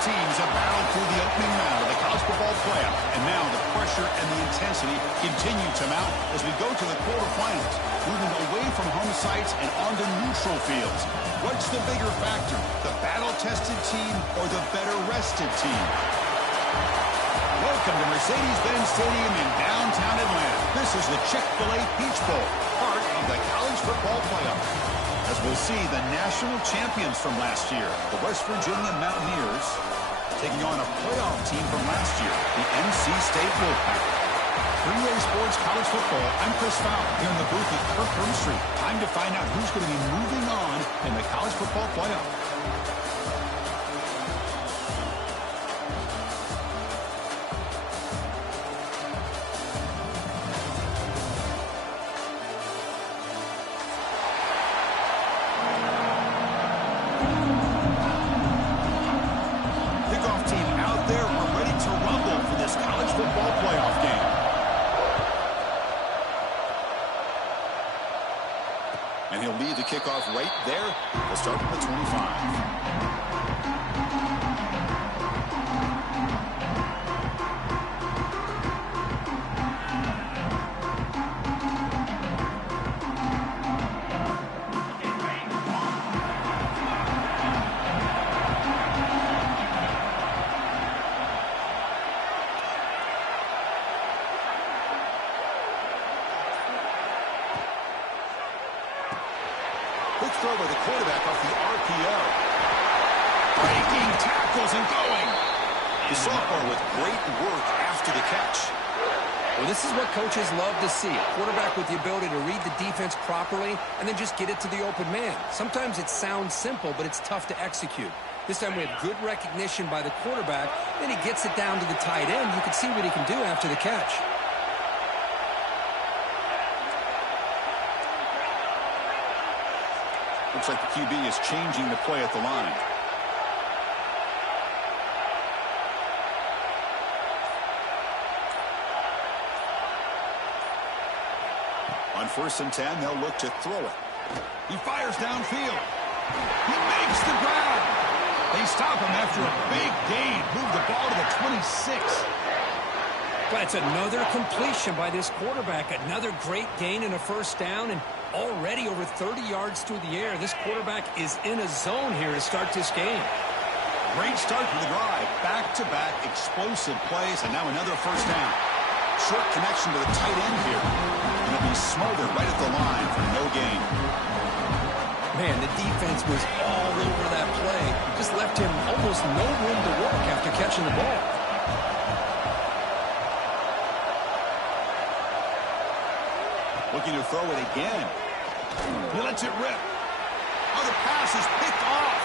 teams have battled through the opening round of the college football playoff, and now the pressure and the intensity continue to mount as we go to the quarterfinals, moving away from home sites and onto neutral fields. What's the bigger factor, the battle-tested team or the better-rested team? Welcome to Mercedes-Benz Stadium in downtown Atlanta. This is the Chick-fil-A Peach Bowl, part of the college football playoff. As we'll see, the national champions from last year, the West Virginia Mountaineers, taking on a playoff team from last year, the NC State Wolfpack. 3A Sports College Football, I'm Chris Fowler here in the booth at Kirk Street. Time to find out who's going to be moving on in the college football playoff. And he'll lead the kickoff right there. We'll start from the 25. Quick throw by the quarterback off the RPO. Breaking tackles and going. The sophomore with great work after the catch. Well, this is what coaches love to see. A quarterback with the ability to read the defense properly and then just get it to the open man. Sometimes it sounds simple, but it's tough to execute. This time we have good recognition by the quarterback. Then he gets it down to the tight end. You can see what he can do after the catch. Looks like the QB is changing the play at the line. On 1st and 10, they'll look to throw it. He fires downfield. He makes the grab. They stop him after a big gain. Move the ball to the 26. But it's another completion by this quarterback. Another great gain and a first down, and already over 30 yards through the air. This quarterback is in a zone here to start this game. Great start for the drive. Back-to-back explosive plays, and now another first down. Short connection to the tight end here. And it'll be smothered right at the line for no gain. Man, the defense was all over that play. Just left him almost no room to work after catching the ball. Looking to throw it again. He lets it rip. Oh, the pass is picked off.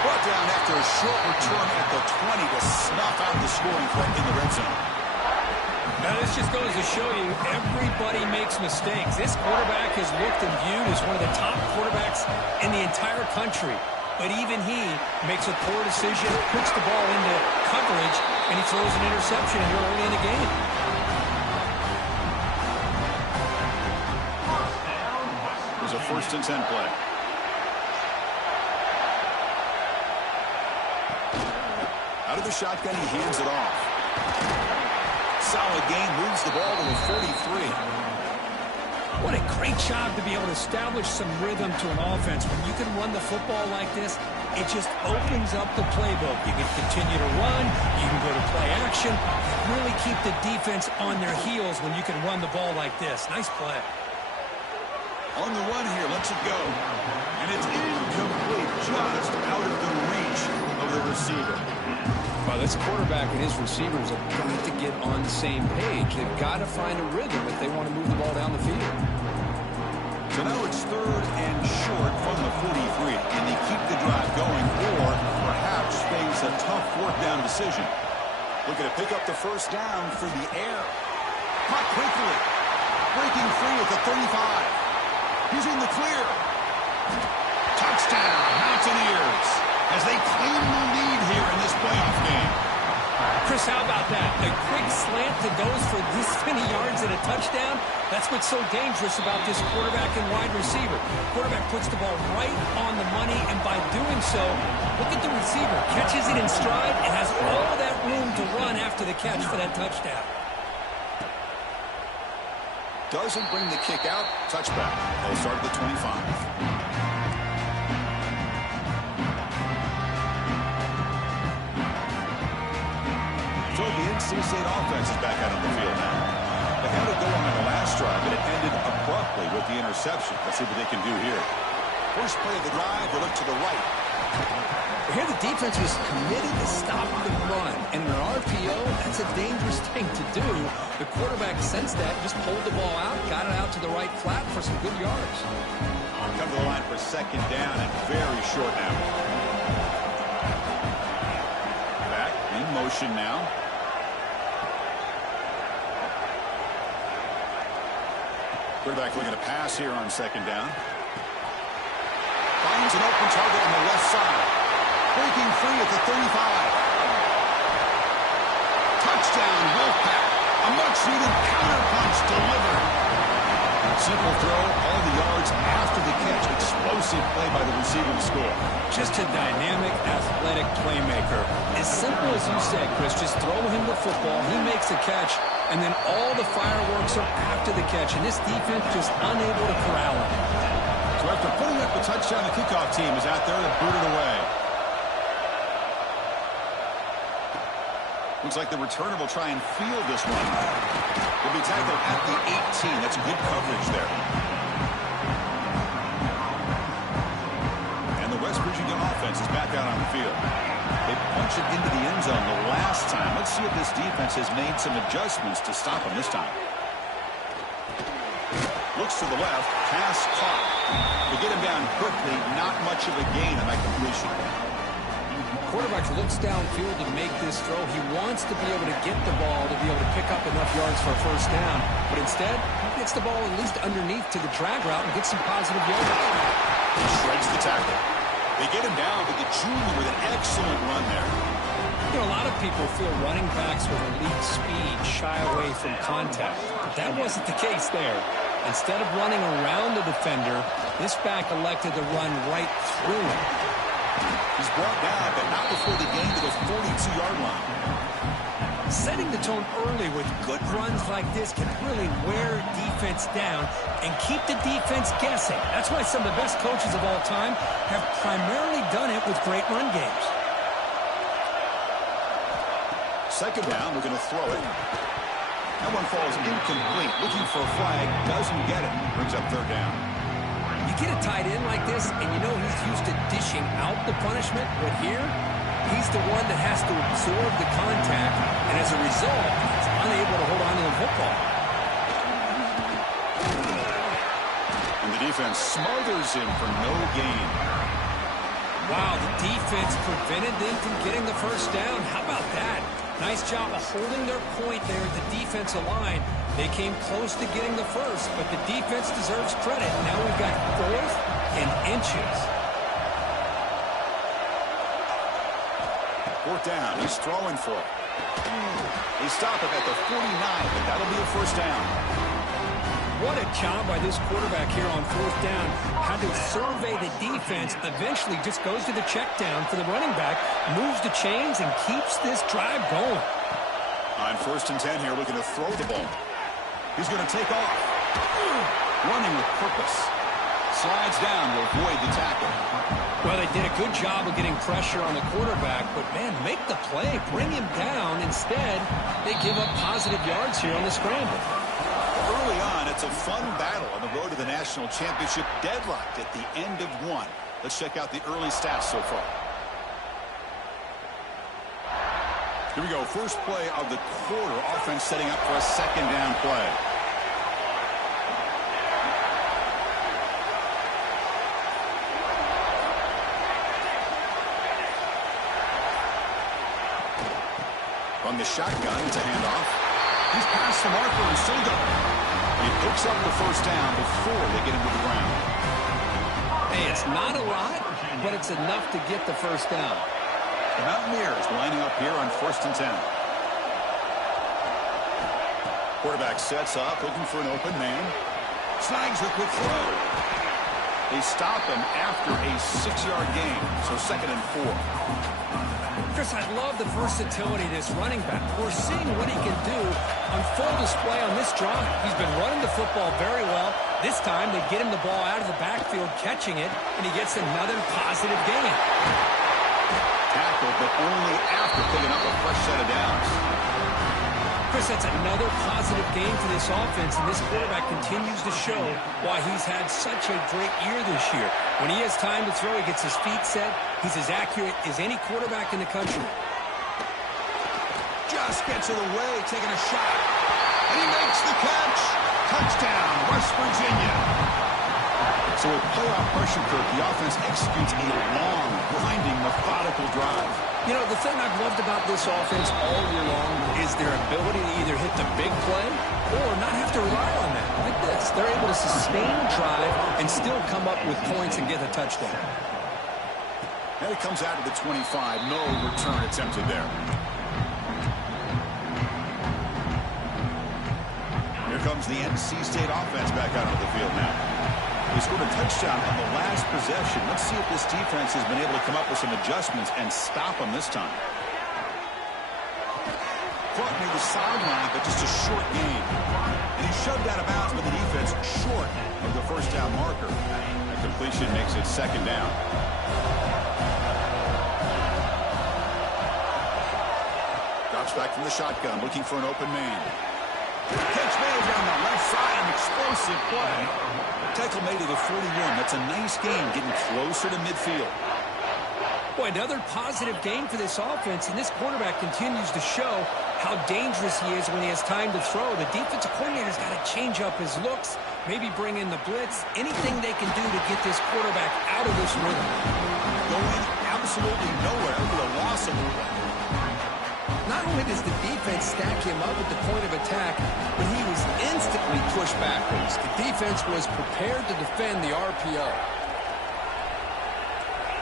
Brought down after a short return at the 20 to snuff out the scoring threat in the red zone. Now, this just goes to show you everybody makes mistakes. This quarterback is looked and viewed as one of the top quarterbacks in the entire country. But even he makes a poor decision, puts the ball into coverage, and he throws an interception here early in the game. A 1st and 10 play. Out of the shotgun, he hands it off. Solid gain, moves the ball to the 43. What a great job to be able to establish some rhythm to an offense. When you can run the football like this, it just opens up the playbook. You can continue to run, you can go to play action, really keep the defense on their heels when you can run the ball like this. Nice play. On the run here, lets it go. And it's incomplete, just out of the reach of the receiver. Well, this quarterback and his receivers have got to get on the same page. They've got to find a rhythm if they want to move the ball down the field. So now it's 3rd and short from the 43. Can they keep the drive going or perhaps face a tough 4th down decision? Looking to pick up the first down for the air. Caught quickly. Breaking free at the 35. He's in the clear. Touchdown, Mountaineers, as they claim the lead here in this playoff game. Chris, how about that? A quick slant that goes for this many yards and a touchdown. That's what's so dangerous about this quarterback and wide receiver. Quarterback puts the ball right on the money, and by doing so, look at the receiver. Catches it in stride and has all that room to run after the catch for that touchdown. Doesn't bring the kick out. Touchback. They'll start at the 25. So the NC State offense is back out on the field now. They had it going on the last drive, but it ended abruptly with the interception. Let's see what they can do here. First play of the drive, they look to the right. Here the defense was committed to stop the run. And in an RPO, that's a dangerous thing to do. The quarterback sensed that, just pulled the ball out, got it out to the right flat for some good yards. Come to the line for second down and very short now. Back in motion now. Quarterback looking to pass here on second down. Finds an open target on the left side. Breaking free at the 35. Touchdown, Wolfpack. A much-needed counterpunch delivered. Simple throw, all the yards after the catch. Explosive play by the receiver to score. Just a dynamic, athletic playmaker. As simple as you said, Chris, just throw him the football. He makes a catch, and then all the fireworks are after the catch. And this defense just unable to corral him. So after putting up the touchdown, the kickoff team is out there to boot it away. Looks like the returner will try and field this one. Will be tackled at the 18. That's good coverage there. And the West Virginia offense is back out on the field. They punched it into the end zone the last time. Let's see if this defense has made some adjustments to stop them this time. Looks to the left. Pass caught. They get him down quickly. Not much of a gain on that completion. Quarterback looks downfield to make this throw. He wants to be able to get the ball to be able to pick up enough yards for a first down. But instead, he gets the ball at least underneath to the drag route and gets some positive yards. Shreds the tackle. They get him down, but the junior with an excellent run there. You know, a lot of people feel running backs with elite speed shy away from contact. But that wasn't the case there. Instead of running around the defender, this back elected to run right through him. He's brought down, but not before the gain to the 42-yard line. Setting the tone early with good runs like this can really wear defense down and keep the defense guessing. That's why some of the best coaches of all time have primarily done it with great run games. Second down, we're going to throw it. That one falls incomplete. Looking for a flag, doesn't get it. Brings up third down. You get a tight end like this, and you know he's used to dishing out the punishment, but here, he's the one that has to absorb the contact, and as a result, he's unable to hold on to the football. And the defense smothers him for no gain. Wow, the defense prevented them from getting the first down. How about that? Nice job of holding their point there at the defensive line. They came close to getting the first, but the defense deserves credit. Now we've got 4th and inches. 4th down. He's throwing for it. They stop it at the 49, but that'll be a first down. What a job by this quarterback here on 4th down. Had to survey the defense, eventually just goes to the check down for the running back, moves the chains, and keeps this drive going. On 1st and 10 here, looking to throw the ball. He's going to take off. Running with purpose. Slides down to avoid the tackle. Well, they did a good job of getting pressure on the quarterback, but, man, make the play. Bring him down. Instead, they give up positive yards here on the scramble. Early on, it's a fun battle on the road to the national championship, deadlocked at the end of one. Let's check out the early stats so far. Here we go. First play of the quarter. Offense setting up for a second down play. From the shotgun, it's a handoff. He's past the marker and still going. He picks up the first down before they get him to the ground. Hey, it's not a lot, but it's enough to get the first down. The Mountaineers lining up here on 1st and 10. Quarterback sets up, looking for an open man. Snags a quick throw. They stop him after a 6-yard gain, so 2nd and 4. Chris, I love the versatility of this running back. We're seeing what he can do on full display on this drive. He's been running the football very well. This time, they get him the ball out of the backfield, catching it, and he gets another positive gain. Tackled, but only after picking up a fresh set of downs. Chris, that's another positive game for this offense, and this quarterback continues to show why he's had such a great year this year. When he has time to throw, he gets his feet set. He's as accurate as any quarterback in the country. Just gets it away, taking a shot. And he makes the catch. Touchdown, West Virginia. So with playoff pressure, Kirk, the offense executes a long, grinding, methodical drive. You know, the thing I've loved about this offense all year long is their ability to either hit the big play or not have to rely on that. Like this. They're able to sustain a drive and still come up with points and get a touchdown. And it comes out of the 25. No return attempted there. Here comes the NC State offense back out onto the field now. They scored a touchdown on the last possession. Let's see if this defense has been able to come up with some adjustments and stop them this time. Caught near the sideline, but just a short gain. And he shoved out of bounds with the defense short of the first down marker. That completion makes it 2nd down. Drops back from the shotgun, looking for an open man. Catch made down the left side, an explosive play. Tackle made to the 41. That's a nice game, getting closer to midfield. Boy, another positive game for this offense, and this quarterback continues to show how dangerous he is when he has time to throw. The defensive coordinator's got to change up his looks, maybe bring in the blitz, anything they can do to get this quarterback out of this rhythm. Going absolutely nowhere with a loss of movement. Not only does the defense stack him up at the point of attack, but he was instantly pushed backwards. The defense was prepared to defend the RPO.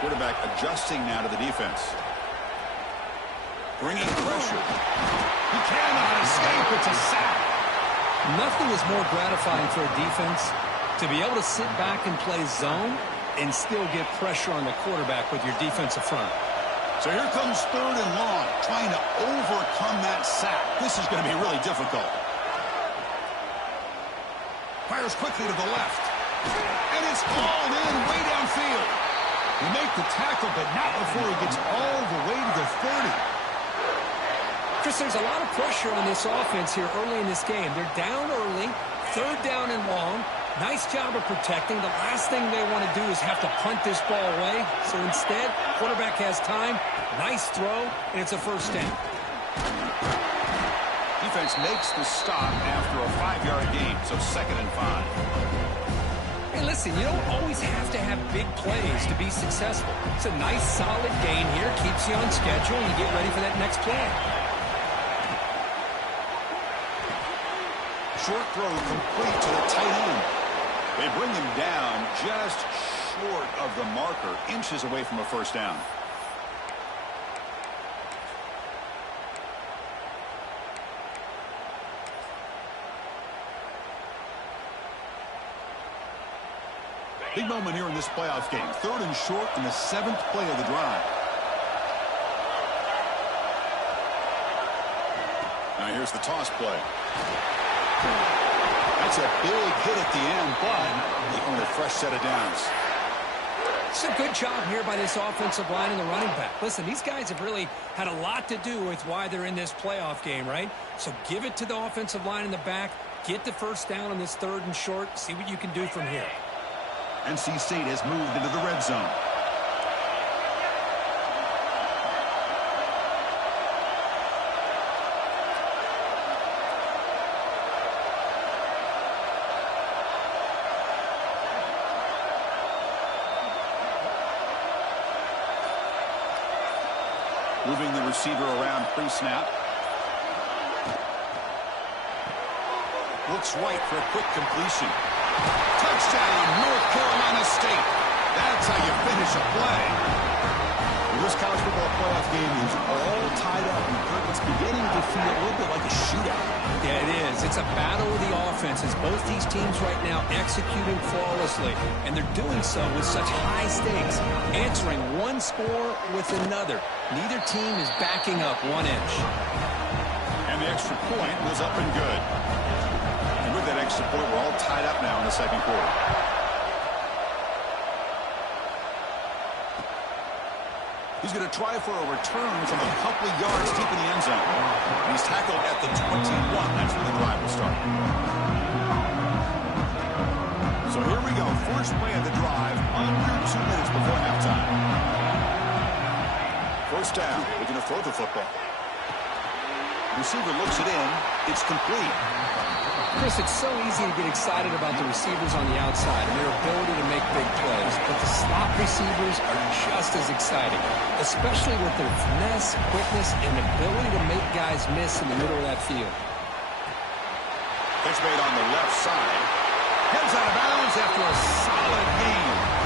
Quarterback adjusting now to the defense. Bringing pressure. He cannot escape. It's a sack. Nothing is more gratifying for a defense to be able to sit back and play zone and still get pressure on the quarterback with your defensive front. So here comes 3rd and long, trying to overcome that sack. This is going to be really difficult. Fires quickly to the left. And it's hauled in way downfield. He make the tackle, but not before he gets all the way to the 30. Chris, there's a lot of pressure on this offense here early in this game. They're down early, 3rd down and long. Nice job of protecting. The last thing they want to do is have to punt this ball away. So instead, quarterback has time. Nice throw, and it's a 1st down. Defense makes the stop after a 5-yard gain, so 2nd and 5. Hey, listen, you don't always have to have big plays to be successful. It's a nice, solid gain here. Keeps you on schedule, and you get ready for that next play. Short throw complete to the tight end. They bring him down just short of the marker, inches away from a 1st down. Big moment here in this playoff game. 3rd and short in the 7th play of the drive. Now here's the toss play. That's a big hit at the end, but they earn a fresh set of downs. It's a good job here by this offensive line and the running back. Listen, these guys have really had a lot to do with why they're in this playoff game, right? So give it to the offensive line in the back. Get the 1st down on this 3rd and short. See what you can do from here. NC State has moved into the red zone. Moving the receiver around pre-snap. Looks right for a quick completion. Touchdown, North Carolina State. That's how you finish a play. The This college football playoff game is all tied up, and it's beginning to feel a little bit like a shootout. Yeah, it is. It's a battle of the offenses. Both these teams right now executing flawlessly, and they're doing so with such high stakes, answering one score with another. Neither team is backing up 1 inch. And the extra point was up and good. And with that extra point, we're all tied up now in the second quarter. He's going to try for a return from a couple of yards deep in the end zone. And he's tackled at the 21. That's where the drive will start. So here we go. First play of the drive, under 2 minutes before halftime. First down. We're going to throw the football. Receiver looks it in. It's complete. Chris, it's so easy to get excited about the receivers on the outside and their ability to make big plays, but the slot receivers are just as exciting, especially with their finesse, quickness, and ability to make guys miss in the middle of that field. Pitch made on the left side. Heads out of bounds after a solid game.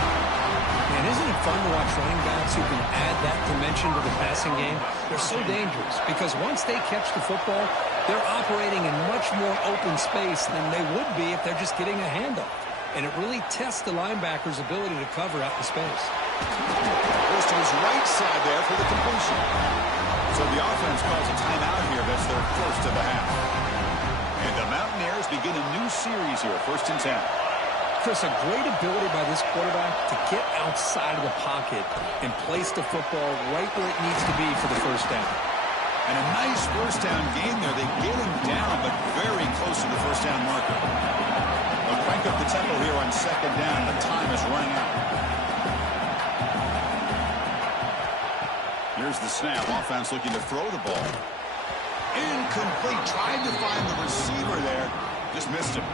And isn't it fun to watch running backs who can add that dimension to the passing game? They're so dangerous because once they catch the football, they're operating in much more open space than they would be if they're just getting a handoff. And it really tests the linebacker's ability to cover out the space. Goes to his right side there for the completion. So the offense calls a timeout here. That's their first of the half. And the Mountaineers begin a new series here, 1st and 10. Chris, a great ability by this quarterback to get outside of the pocket and place the football right where it needs to be for the first down. And a nice first down game there. They get him down, but very close to the first down marker. They'll crank up the tempo here on 2nd down. The time is running out. Here's the snap. Offense looking to throw the ball. Incomplete. Tried to find the receiver there. Just missed him.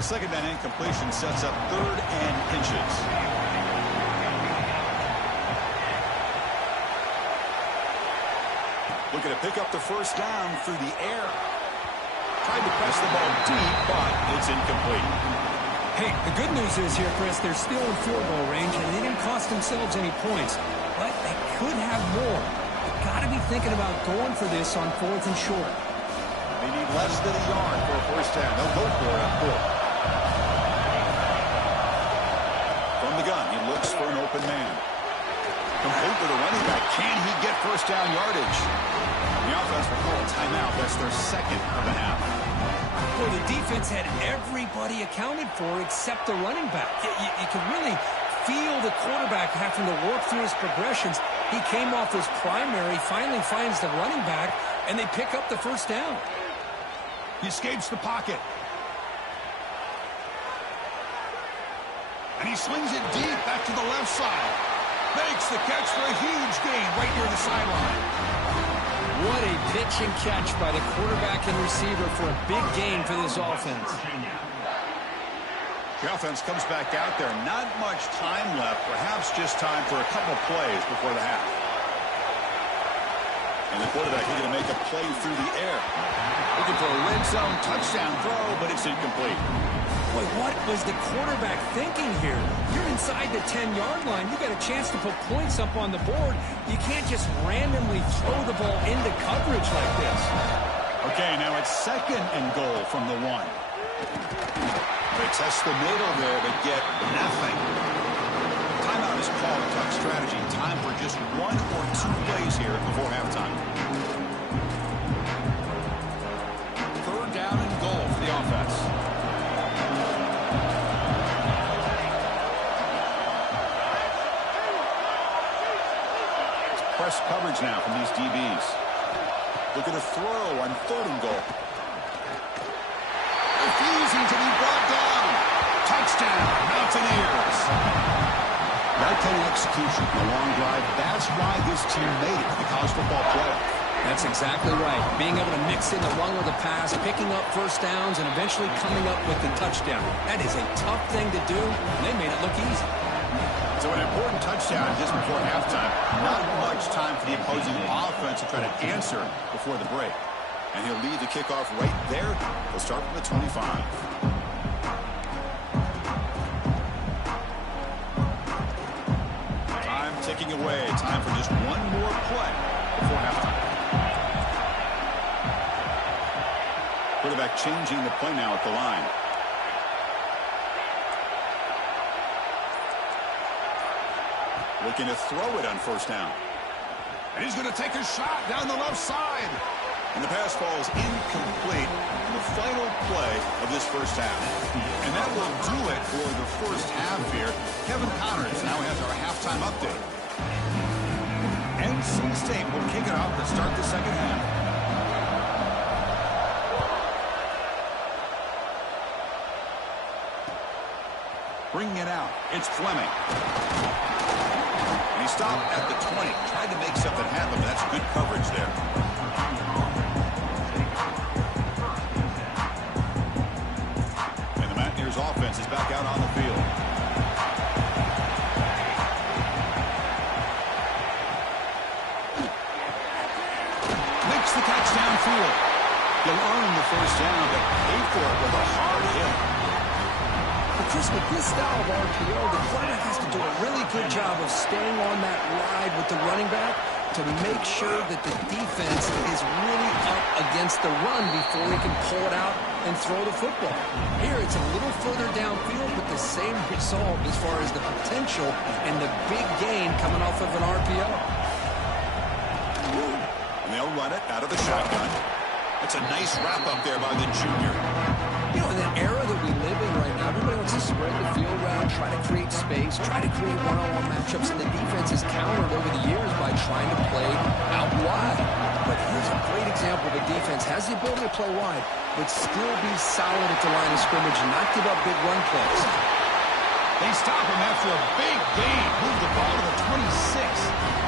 Second down incompletion sets up 3rd and inches. Looking to pick up the first down through the air. Tried to press the ball deep, but it's incomplete. Hey, the good news is here, Chris, they're still in field goal range, and they didn't cost themselves any points. But they could have more. You've got to be thinking about going for this on 4th and short. They need less than a yard for a first down. They'll go for it on 4th. From the gun, he looks for an open man. Complete with a running back. Can he get first down yardage? The offense will call a timeout. That's their 2nd of the half. Well, the defense had everybody accounted for except the running back. You can really feel the quarterback having to work through his progressions. He came off his primary, finally finds the running back, and they pick up the first down. He escapes the pocket. And he slings it deep back to the left side. Makes the catch for a huge gain right near the sideline. What a pitch and catch by the quarterback and receiver for a big gain for this offense. The offense comes back out there. Not much time left. Perhaps just time for a couple plays before the half. And the quarterback is going to make a play through the air. Looking for a red zone touchdown throw, but it's incomplete. Boy, what was the quarterback thinking here? You're inside the 10-yard line. You got a chance to put points up on the board. You can't just randomly throw the ball into coverage like this. Okay, now it's 2nd and goal from the 1. They test the middle there to get nothing. Timeout is called. Talk strategy. Time for just 1 or 2 plays here before halftime. 3rd down and goal for the offense. Press coverage now from these DBs. Looking to throw on 3rd and goal. Refusing to be brought down. Touchdown, Mountaineers. Right kind of execution, a long drive. That's why this team made it to the college football playoff. That's exactly right. Being able to mix in the run with the pass, picking up first downs, and eventually coming up with the touchdown. That is a tough thing to do, and they made it look easy. So an important Touchdown just before halftime. Not much time for the opposing offense to try to answer before the break. And he'll lead the kickoff right there. He'll start from the 25. Time ticking away. Time for just one more play before halftime. Quarterback changing the play now at the line. Looking to throw it on first down. And he's going to take a shot down the left side. And the pass falls incomplete in the final play of this first half. And that will do it for the first half here. Kevin Connors now has our halftime update. NC State will kick it off to start the second half. Bringing it out, it's Fleming. And he stopped at the 20, tried to make something happen, but that's good coverage there. And the Mountaineers offense is back out on the field. Makes the catch downfield. He'll earn the first down, but pay for it with a hard hit. Chris, with this style of RPO, the quarterback has to do a really good job of staying on that ride with the running back to make sure that the defense is really up against the run before he can pull it out and throw the football. Here, it's a little further downfield, but the same result as far as the potential and the big gain coming off of an RPO. And they'll run it out of the shotgun. It's a nice wrap up there by the junior. You know, in that era that we live in right now, everybody wants to spread the field around, try to create space, try to create one-on-one matchups, and the defense has countered over the years by trying to play out wide. But here's a great example. The defense has the ability to play wide, but still be solid at the line of scrimmage and not give up big run plays. They stop him after a big gain. Move the ball to the 26.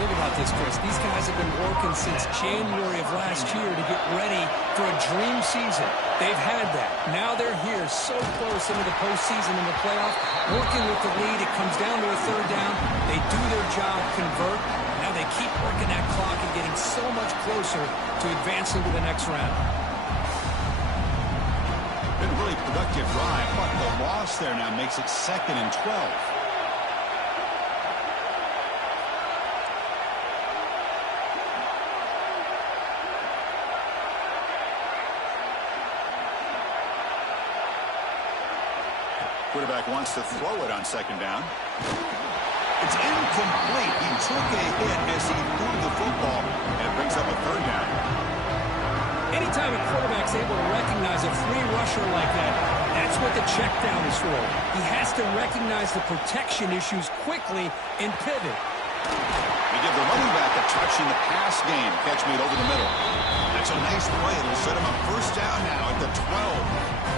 Think about this, Chris. These guys have been working since January of last year to get ready for a dream season. They've had that. Now they're here so close into the postseason and the playoff, working with the lead. It comes down to a third down. They do their job, convert. Now they keep working that clock and getting so much closer to advancing to the next round. Been a really productive drive, but the loss there now makes it 2nd and 12. Quarterback wants to throw it on 2nd down. It's incomplete. He took a hit as he threw the football, and it brings up a 3rd down. Anytime a quarterback's able to recognize a free rusher like that, that's what the check down is for. He has to recognize the protection issues quickly and pivot. They give the running back a touch in the pass game. Catch made over the middle. That's a nice play. It'll set him up first down now at the 12.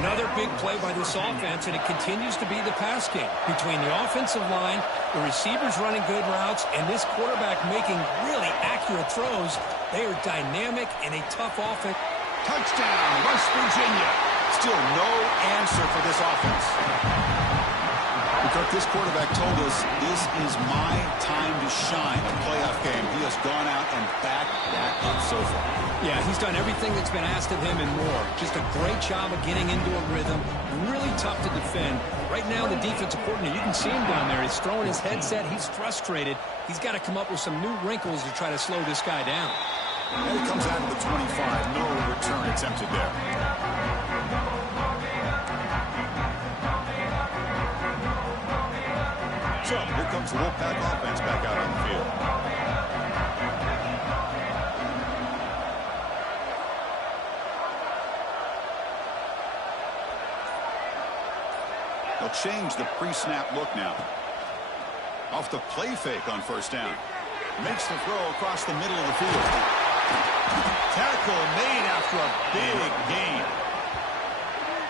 Another big play by this offense, and it continues to be the pass game. Between the offensive line, the receivers running good routes, and this quarterback making really accurate throws, they are dynamic and a tough offense. Touchdown, West Virginia. Still no answer for this offense. Because this quarterback told us this is my time to shine. A playoff game. He has gone out and backed that up so far. Yeah, he's done everything that's been asked of him and more. Just a great job of getting into a rhythm. Really tough to defend. Right now, the defensive coordinator, you can see him down there. He's throwing his headset. He's frustrated. He's got to come up with some new wrinkles to try to slow this guy down. And it comes out of the 25. No return attempted there. So, here comes the Wolfpack offense back out on the field. They'll change the pre-snap look now. Off the play fake on first down. Makes the throw across the middle of the field. Tackle made after a big gain.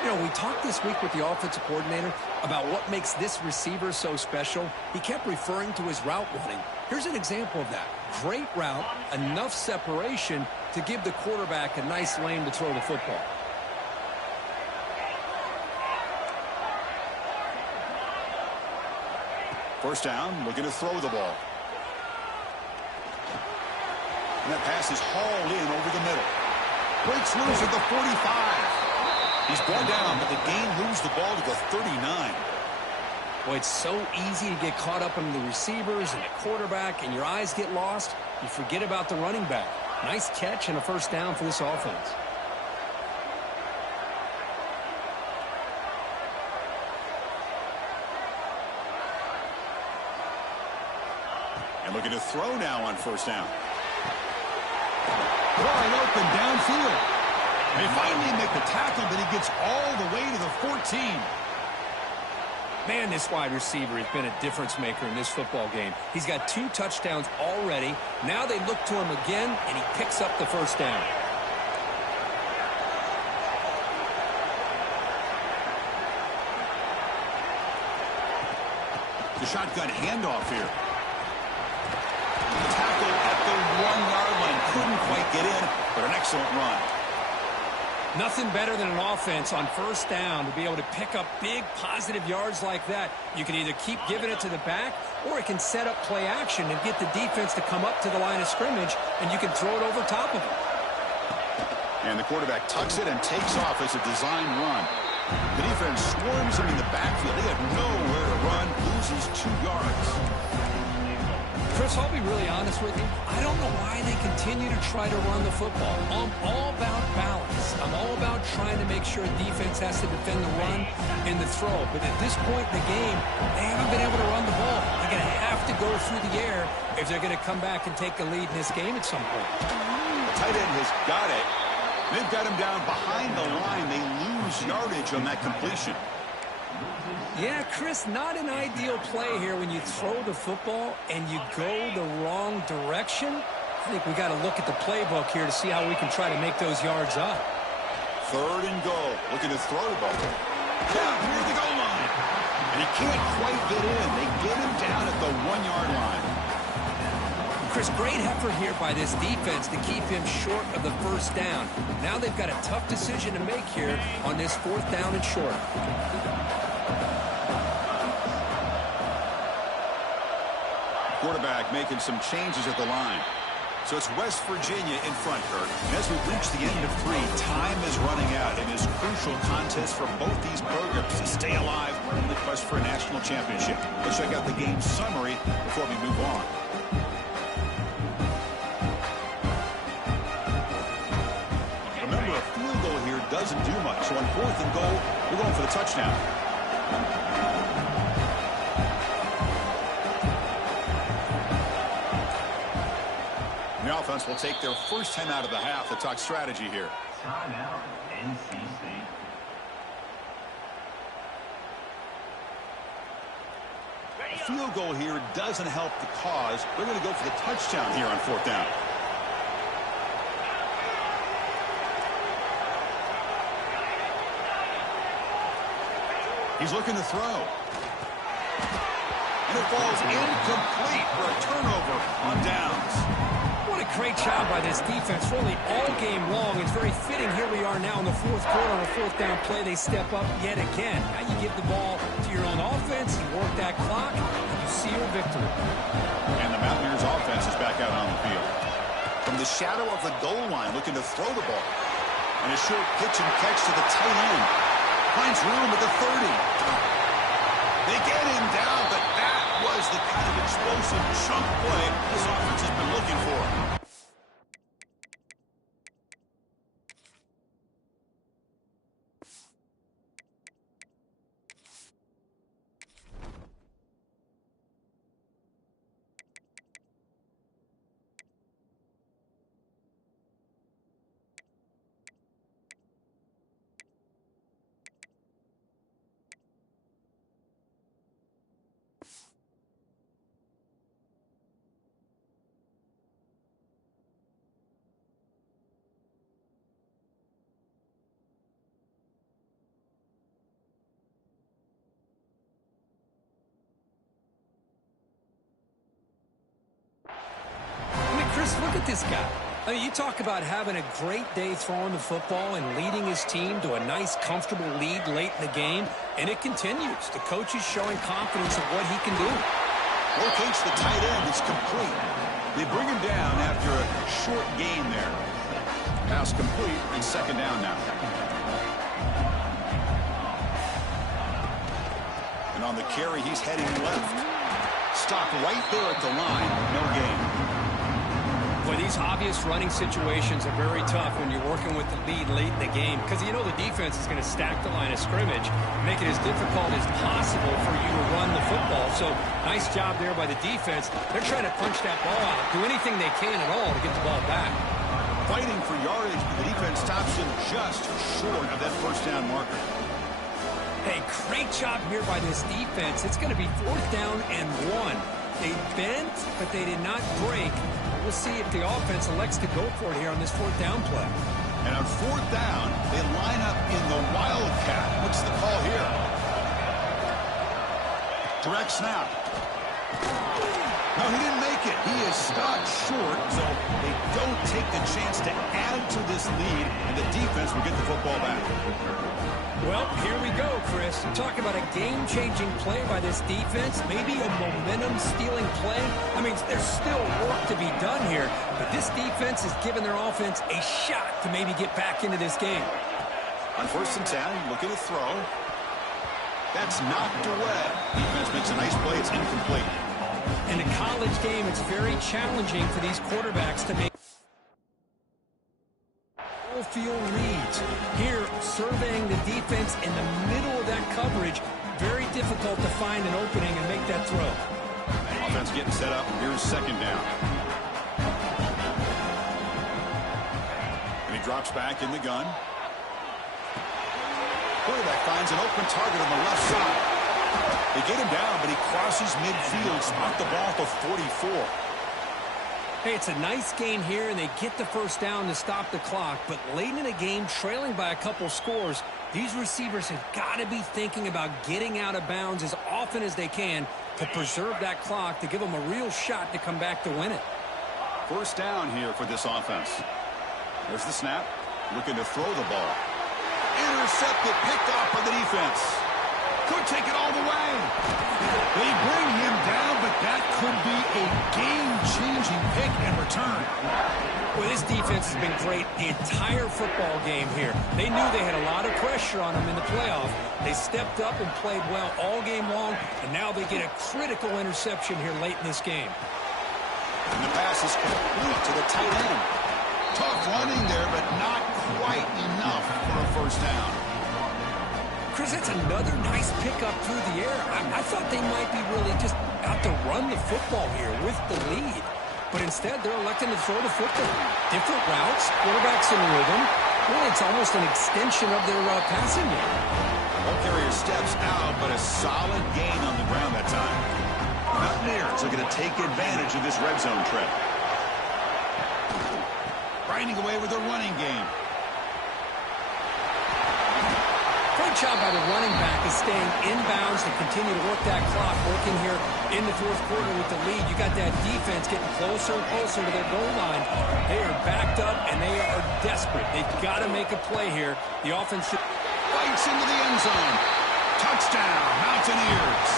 You know, we talked this week with the offensive coordinator about what makes this receiver so special. He kept referring to his route running. Here's an example of that. Great route, enough separation to give the quarterback a nice lane to throw the football. First down, looking to throw the ball. And that pass is hauled in over the middle. Breaks loose at the 45. He's brought down, but the gain moves the ball to the 39. Boy, it's so easy to get caught up in the receivers and the quarterback, and your eyes get lost. You forget about the running back. Nice catch and a first down for this offense. And looking to throw now on first down. Wide open downfield. They finally make the tackle, but he gets all the way to the 14. Man, this wide receiver has been a difference maker in this football game. He's got 2 touchdowns already. Now they look to him again, and he picks up the first down. The shotgun handoff here. The tackle at the 1-yard line. Couldn't quite get in, but an excellent run. Nothing better than an offense on first down to be able to pick up big positive yards like that. You can either keep giving it to the back, or it can set up play action and get the defense to come up to the line of scrimmage, and you can throw it over top of them. And the quarterback tucks it and takes off as a design run. The defense swarms him in the backfield. They have nowhere to run, loses 2 yards. Chris, I'll be really honest with you. I don't know why they continue to try to run the football. I'm all about balance. I'm all about trying to make sure defense has to defend the run and the throw. But at this point in the game, they haven't been able to run the ball. They're going to have to go through the air if they're going to come back and take a lead in this game at some point. The tight end has got it. They've got him down behind the line. They lose yardage on that completion. Yeah, Chris, not an ideal play here when you throw the football and you go the wrong direction. I think we got to look at the playbook here to see how we can try to make those yards up. 3rd and goal. Looking to throw the ball. Down near the goal line. And he can't quite get in. They get him down at the 1-yard line. Chris, great effort here by this defense to keep him short of the first down. Now they've got a tough decision to make here on this 4th down and short. Quarterback making some changes at the line. So it's West Virginia in front, Kirk. And as we reach the end of 3, time is running out in this crucial contest for both these programs to stay alive in the quest for a national championship. Let's check out the game summary before we move on. Remember, a field goal here doesn't do much. So on 4th and goal, we're going for the touchdown. The offense will take their first time out of the half to talk strategy here. Timeout, NC State. A field goal here doesn't help the cause. They're going to go for the touchdown here on 4th down. He's looking to throw. And it falls incomplete for a turnover on downs. What a great job by this defense, really all game long. It's very fitting. Here we are now in the 4th quarter on a 4th down play. They step up yet again. Now you give the ball to your own offense, you work that clock, and you see your victory. And the Mountaineers offense is back out on the field. From the shadow of the goal line, looking to throw the ball. And a short pitch and catch to the tight end. Finds room at the 30. They get him down, but that was the kind of explosive chunk play this offense has been looking for. Look at this guy. I mean, you talk about having a great day throwing the football and leading his team to a nice, comfortable lead late in the game, and it continues. The coach is showing confidence of what he can do. Locates the tight end. It's complete. They bring him down after a short gain there. Pass complete, and second down now. And on the carry, he's heading left. Stopped right there at the line. No gain. Boy, these obvious running situations are very tough when you're working with the lead late in the game because you know the defense is going to stack the line of scrimmage, make it as difficult as possible for you to run the football. So nice job there by the defense. They're trying to punch that ball out, do anything they can at all to get the ball back. Fighting for yardage, but the defense stops him just short of that first down marker. Hey, great job here by this defense. It's going to be 4th down and 1. They bent, but they did not break. We'll see if the offense elects to go for it here on this 4th down play. And on 4th down, they line up in the Wildcat. What's the call here? Direct snap. No, he didn't make it. He is stopped short, so they don't take the chance to add to this lead, and the defense will get the football back. Well, here we go, Chris. Talk about a game-changing play by this defense, maybe a momentum-stealing play. I mean, there's still work to be done here, but this defense is giving their offense a shot to maybe get back into this game. On 1st and 10, looking to throw. That's knocked away. Defense makes a nice play. It's incomplete. In a college game, it's very challenging for these quarterbacks to make field reads. Here, surveying the defense in the middle of that coverage, very difficult to find an opening and make that throw. Offense getting set up. Here's second down. And he drops back in the gun. Quarterback finds an open target on the left side. They get him down, but he crosses midfield, spot the ball to 44. Hey, it's a nice gain here, and they get the first down to stop the clock. But late in the game, trailing by a couple scores, these receivers have got to be thinking about getting out of bounds as often as they can to preserve that clock, to give them a real shot to come back to win it. First down here for this offense. There's the snap. Looking to throw the ball. Intercepted, picked off by the defense. Could take it all the way. They bring him down, but that could be a game-changing pick and return. Well, this defense has been great the entire football game here. They knew they had a lot of pressure on them in the playoff. They stepped up and played well all game long, and now they get a critical interception here late in this game. And the pass is complete to the tight end. Tough running there, but not quite enough for a first down. Chris, that's another nice pickup through the air. I thought they might be really just out to run the football here with the lead. But instead, they're electing to throw the football. Different routes, quarterbacks in rhythm. Really, it's almost an extension of their passing game. Ball carrier steps out, but a solid gain on the ground that time. Mountaineers are going to take advantage of this red zone trip. Grinding away with a running game. Great job by the running back is staying inbounds to continue to work that clock, working here in the 4th quarter with the lead. You got that defense getting closer and closer to their goal line. They are backed up, and they are desperate. They've got to make a play here. The offense Fights into the end zone. Touchdown, Mountaineers.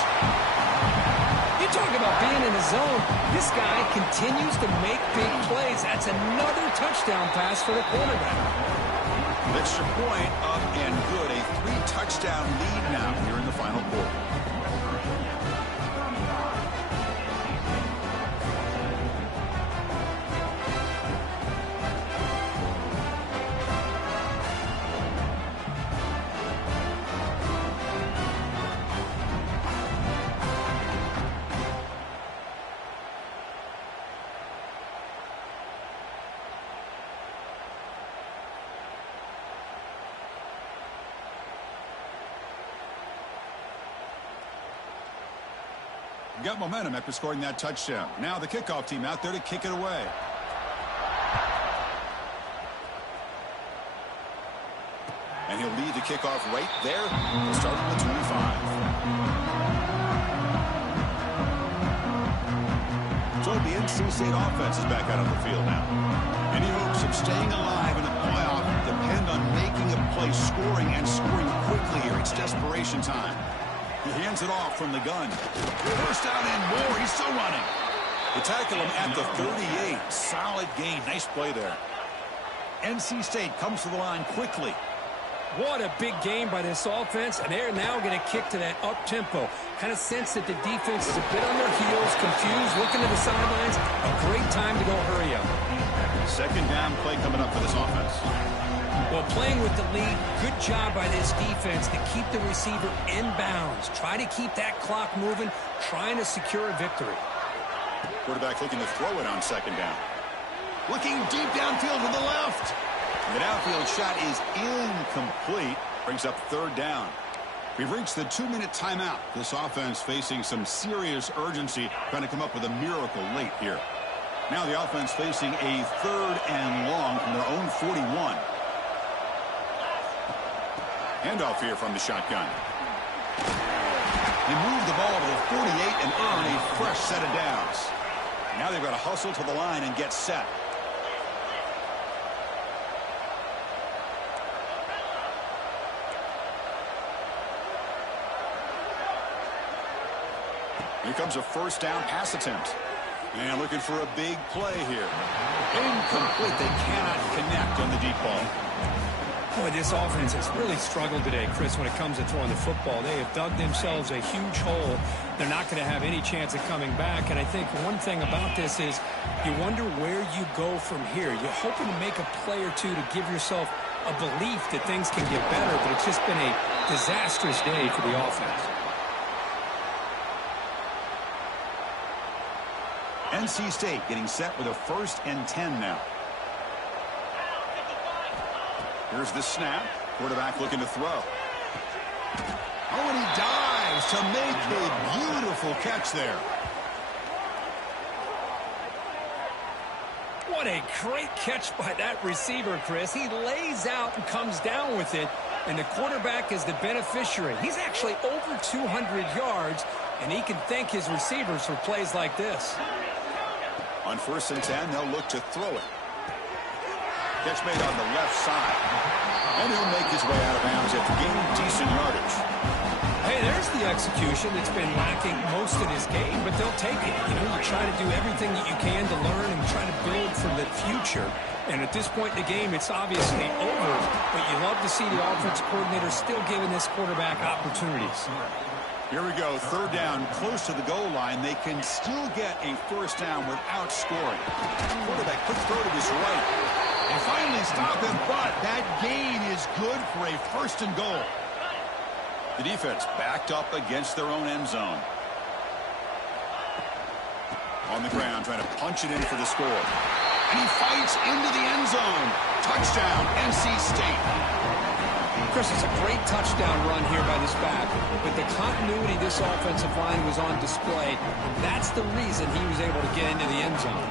You talk about being in the zone. This guy continues to make big plays. That's another touchdown pass for the quarterback. Extra point up and good. A 3-touchdown lead now here in the final quarter. Got momentum after scoring that touchdown. Now the kickoff team out there to kick it away. And he'll lead the kickoff right there. We'll start from the 25. So the NC State offense is back out on the field now. Any hopes of staying alive in a playoff depend on making a play, scoring, and scoring quickly here. It's desperation time. He hands it off from the gun. First down and more. He's still running. They tackle him at the 38. Solid gain. Nice play there. NC State comes to the line quickly. What a big game by this offense, and they're now going to kick to that up-tempo. Kind of sense that the defense is a bit on their heels, confused, looking to the sidelines. A great time to go hurry up. Second down play coming up for this offense. Well, playing with the lead, good job by this defense to keep the receiver in bounds. Try to keep that clock moving, trying to secure a victory. Quarterback looking to throw it on second down. Looking deep downfield to the left. The downfield shot is incomplete. Brings up third down. We've reached the 2-minute timeout. This offense facing some serious urgency, trying to come up with a miracle late here. Now the offense facing a third and long from their own 41. Handoff here from the shotgun. They move the ball to the 48 and earn a fresh set of downs. Now they've got to hustle to the line and get set. Here comes a first down pass attempt. And looking for a big play here. Incomplete. They cannot connect on the deep ball. Boy, this offense has really struggled today, Chris, when it comes to throwing the football. They have dug themselves a huge hole. They're not going to have any chance of coming back. And I think one thing about this is you wonder where you go from here. You're hoping to make a play or two to give yourself a belief that things can get better, but it's just been a disastrous day for the offense. NC State getting set with a 1st and 10 now. Here's the snap. Quarterback looking to throw. Oh, and he dives to make a beautiful catch there. What a great catch by that receiver, Chris. He lays out and comes down with it, and the quarterback is the beneficiary. He's actually over 200 yards, and he can thank his receivers for plays like this. On 1st and 10, they'll look to throw it. Catch made on the left side. And he'll make his way out of bounds after gaining decent yardage. Hey, there's the execution that's been lacking most of this game, but they'll take it. You know, you try to do everything that you can to learn and try to build for the future. And at this point in the game, it's obviously over, but you love to see the offensive coordinator still giving this quarterback opportunities. Here we go, 3rd down, close to the goal line. They can still get a first down without scoring. Quarterback quick throw to his right. They finally stop him, but that gain is good for a 1st and goal. The defense backed up against their own end zone. On the ground, trying to punch it in for the score. And he fights into the end zone. Touchdown, NC State. Chris, it's a great touchdown run here by this back. But the continuity of this offensive line was on display. And that's the reason he was able to get into the end zone.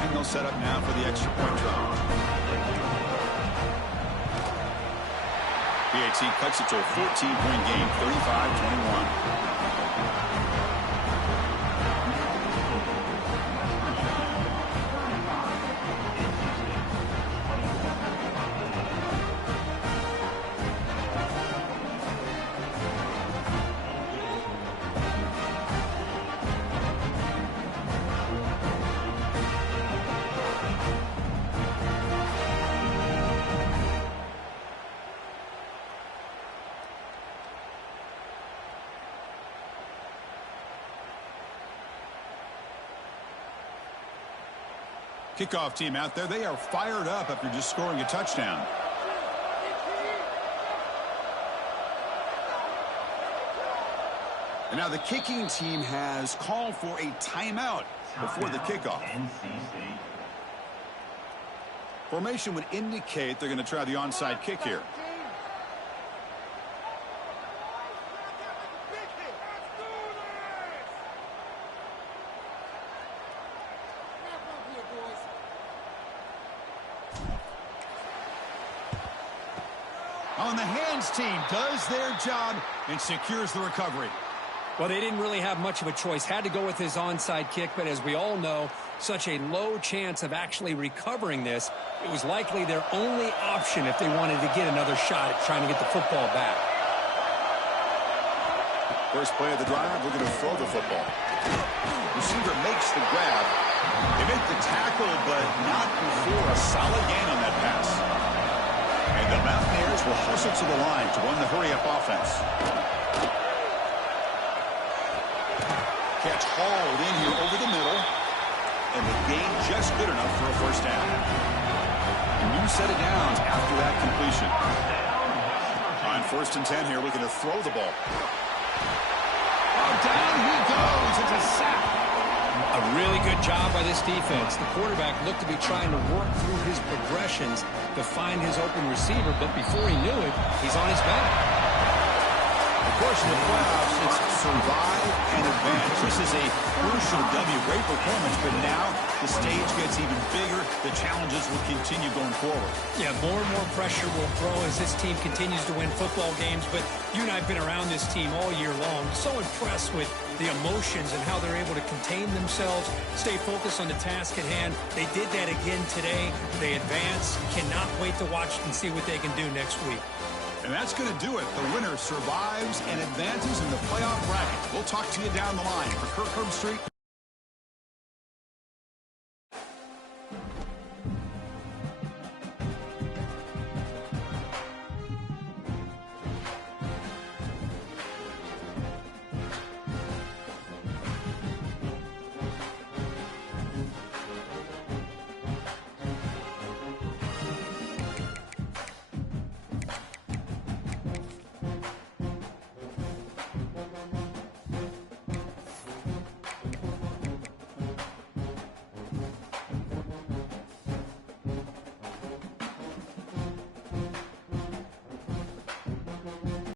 And they'll set up now for the extra point drive. PAT cuts it to a 14-point game, 35-21. Kickoff team out there. They are fired up after just scoring a touchdown. And now the kicking team has called for a timeout before the kickoff. Formation would indicate they're going to try the onside kick here. On the hands team does their job and secures the recovery. Well, they didn't really have much of a choice. Had to go with his onside kick, but as we all know, such a low chance of actually recovering this. It was likely their only option if they wanted to get another shot at trying to get the football back. First play of the drive, we're going to throw the football. Receiver makes the grab. They make the tackle, but not before a solid gain on that pass. And the Mountaineers will hustle to the line to run the hurry-up offense. Catch hauled in here over the middle. And the gain just good enough for a first down. And you set it down after that completion. On 1st and 10 here, we're going to throw the ball. Oh, down he goes. It's a sack. A really good job by this defense. The quarterback looked to be trying to work through his progressions to find his open receiver, but before he knew it, he's on his back. Of course, in the playoffs, it's survive and advance. This is a crucial W. Great performance, but now the stage gets even bigger. The challenges will continue going forward. Yeah, more and more pressure will grow as this team continues to win football games, but you and I have been around this team all year long. So impressed with the emotions and how they're able to contain themselves, stay focused on the task at hand. They did that again today. They advance. Cannot wait to watch and see what they can do next week. And that's going to do it. The winner survives and advances in the playoff bracket. We'll talk to you down the line. For Kirk Herbstreit.